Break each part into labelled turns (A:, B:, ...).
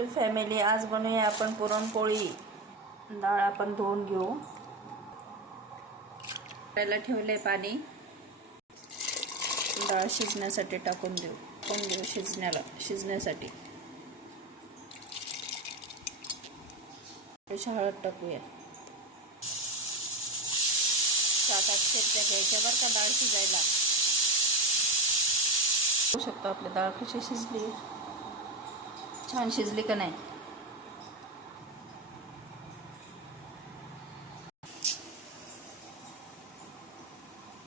A: YouTube family आज बनवूया आपण पुरणपोळी. डाळ आपण धुवून घेऊ. त्याला ठेवले पाणी. डाळ शिजण्यासाठी टाकून देऊ. टाकून देऊ शिजण्याला शिजण्यासाठी. हळद टाकूया. सात आठ शेपट्या घ्यायच्या बरं का डाळ शिजायला. शकतो आपली डाळ कशी शिजली. छान शिजली का नाही?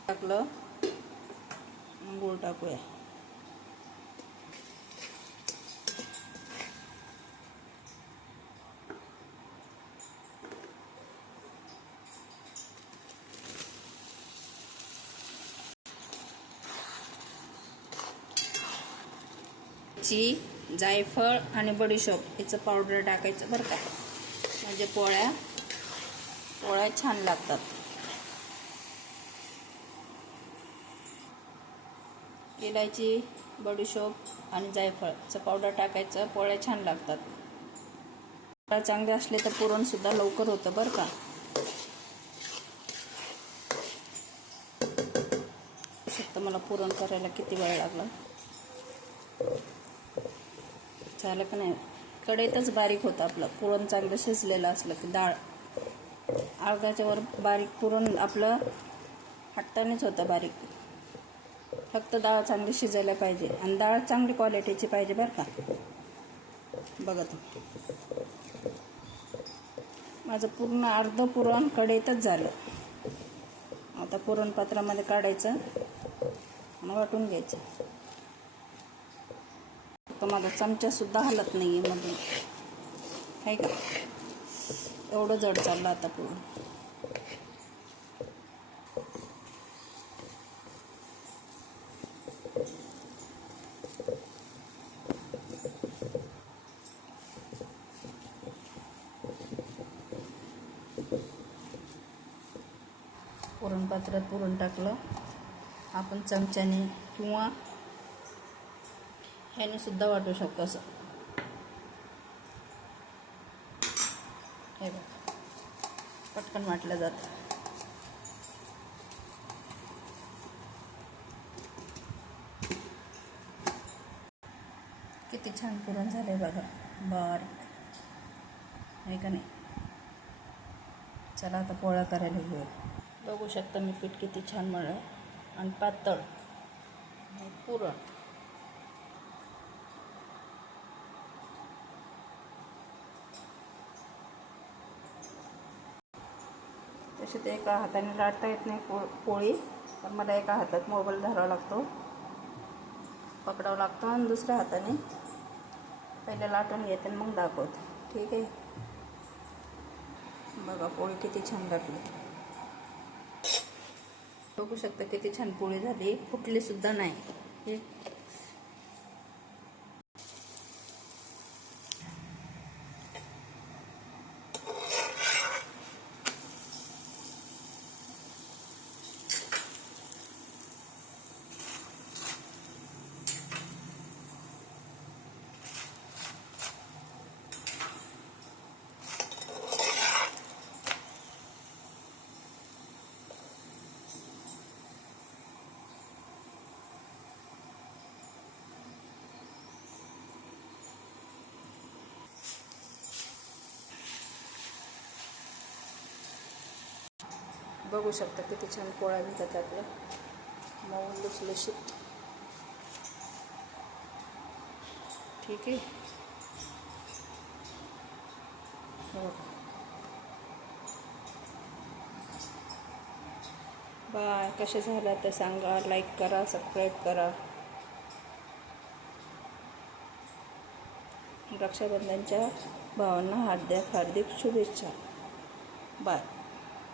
A: टाकलं. मग गूळ टाकूया. वेलची जायफळ आणि बडीशोप याचं पावडर टाकायचं बरं का. म्हणजे पोळ्या पोळ्या छान लागतात. इलायची बडीशोप आणि जायफळचं पावडर टाकायचं पोळ्या छान लागतात. पोळ्या चांगले असले तर पुरणसुद्धा लवकर होतं बरं का. शकतं मला पुरण करायला किती वेळ लागला. झालं का नाही? कढईतच बारीक होतं आपलं. पुरण चांगलं शिजलेलं असलं की डाळ. अर्धाच्यावर बारीक पुरण आपलं हट्टानेच होतं बारीक. फक्त डाळ चांगली शिजायला पाहिजे. आणि डाळ चांगली क्वालिटीची पाहिजे बरं का. बघा तुम्ही. माझं पूर्ण अर्ध पुरण कढईतच झालं. आता पुरणपात्रामध्ये काढायचं. आणि वाटून घ्यायचं. तर माझा चमचासुद्धा हलत नाही आहे मधून. आहे का? एवढं जड चाललं आता पूर्ण. पुरण पात्रात पुरण टाकलं. आपण चमच्याने किंवा ह्याने सुद्धा वाटू शकतो असं. हे बघ. पटकन वाटलं जातं. किती छान पुरण झालंय बघा. बारीक. आहे का नाही? चला आता पोळा करायला घेऊया. बघू शकता मी पीठ किती छान मळलं. आणि पातळ. पुरण. तसे ते एका हाताने लाटता येत नाही पो पोळी. पण मला एका हातात मोबाईल धरावा लागतो. पकडावं लागतो आणि दुसऱ्या हाताने पहिले लाटून घेते आणि मग दाखवते. ठीक आहे? बघा पोळी किती छान लागली. बघू शकता किती छान पोळी झाली. फुटलीसुद्धा नाही. नाही बघू शकता किती छान पोळ्या भेटतात आपल्या मऊ लुसलुशीत. ठीक. आहे हो. बाय. कसे झालं तर सांगा. लाईक करा सबस्क्राईब करा. रक्षाबंधनच्या भावांना हार्दिक हार्दिक शुभेच्छा. बाय.